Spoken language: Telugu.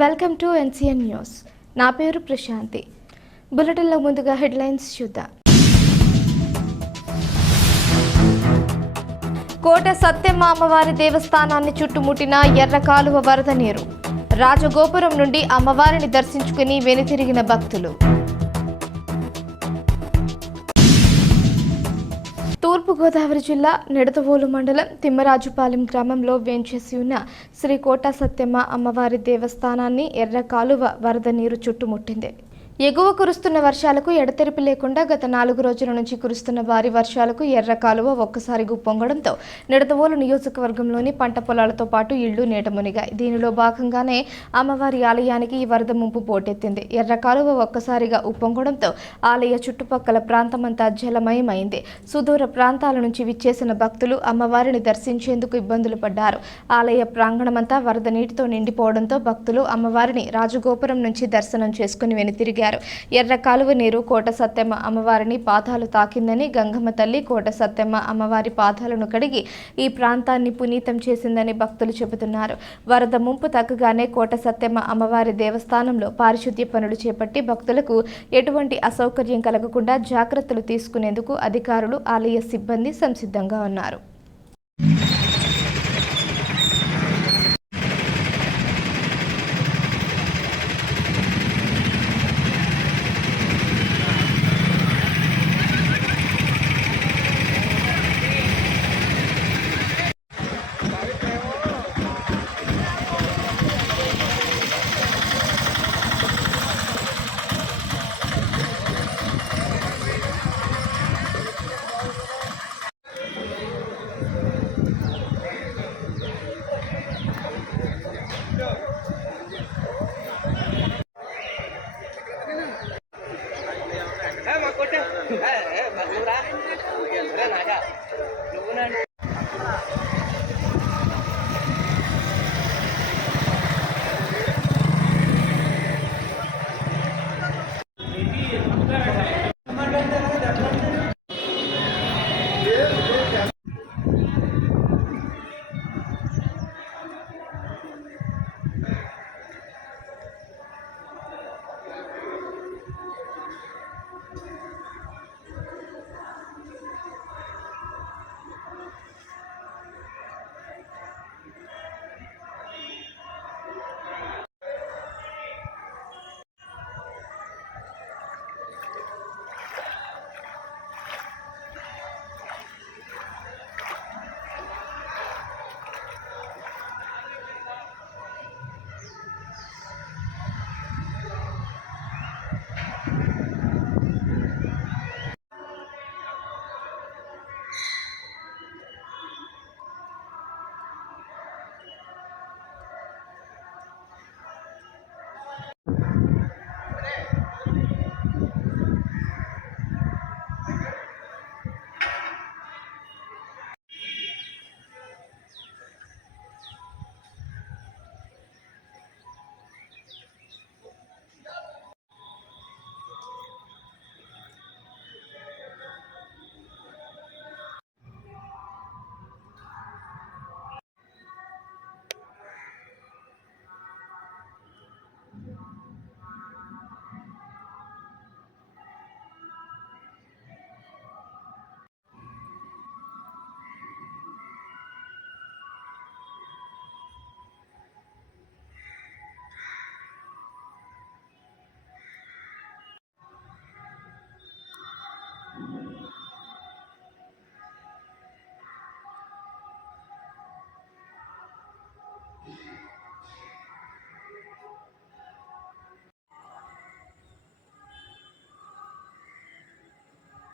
Welcome to NCN news. నా పేరు ప్రశాంతి. బులెటిన్లో ముందుగా హెడ్లైన్స్ చూద్దాం. కోట సత్యమ్మ అమ్మవారి దేవస్థానాన్ని చుట్టుముట్టిన ఎర్ర కాలువ వరద నీరు. రాజగోపురం నుండి అమ్మవారిని దర్శించుకుని వెనుతిరిగిన భక్తులు. తూర్పుగోదావరి జిల్లా నిడదవోలు మండలం తిమ్మరాజుపాలెం గ్రామంలో వేంచేసి ఉన్న శ్రీ కోట సత్యమ్మ అమ్మవారి దేవస్థానాన్ని ఎర్ర కాలువ వరద నీరు చుట్టుముట్టింది. ఎగువ కురుస్తున్న వర్షాలకు ఎడతెరిపి లేకుండా గత 4 రోజుల నుంచి కురుస్తున్న భారీ వర్షాలకు ఎర్ర కాలువ ఒక్కసారిగా ఉప్పొంగడంతో నిడదవోలు నియోజకవర్గంలోని పంట పొలాలతో పాటు ఇళ్లు నీట మునిగాయి. దీనిలో భాగంగానే అమ్మవారి ఆలయానికి ఈ వరద ముంపు పోటెత్తింది. ఎర్ర కాలువ ఒక్కసారిగా ఉప్పొంగడంతో ఆలయ చుట్టుపక్కల ప్రాంతమంతా జలమయమైంది. సుదూర ప్రాంతాల నుంచి విచ్చేసిన భక్తులు అమ్మవారిని దర్శించేందుకు ఇబ్బందులు పడ్డారు. ఆలయ ప్రాంగణమంతా వరద నీటితో నిండిపోవడంతో భక్తులు అమ్మవారిని రాజగోపురం నుంచి దర్శనం చేసుకుని వెనుతిరిగారు. ఎర్ర కాలువ నీరు కోట సత్యమ్మ అమ్మవారిని పాదాలు తాకిందని, గంగమ్మ తల్లి కోట సత్యమ్మ అమ్మవారి పాదాలను కడిగి ఈ ప్రాంతాన్ని పునీతం చేసిందని భక్తులు చెబుతున్నారు. వరద ముంపు తగ్గగానే కోట సత్యమ్మ అమ్మవారి దేవస్థానంలో పారిశుద్ధ్య పనులు చేపట్టి భక్తులకు ఎటువంటి అసౌకర్యం కలగకుండా జాగ్రత్తలు తీసుకునేందుకు అధికారులు, ఆలయ సిబ్బంది సంసిద్ధంగా ఉన్నారు.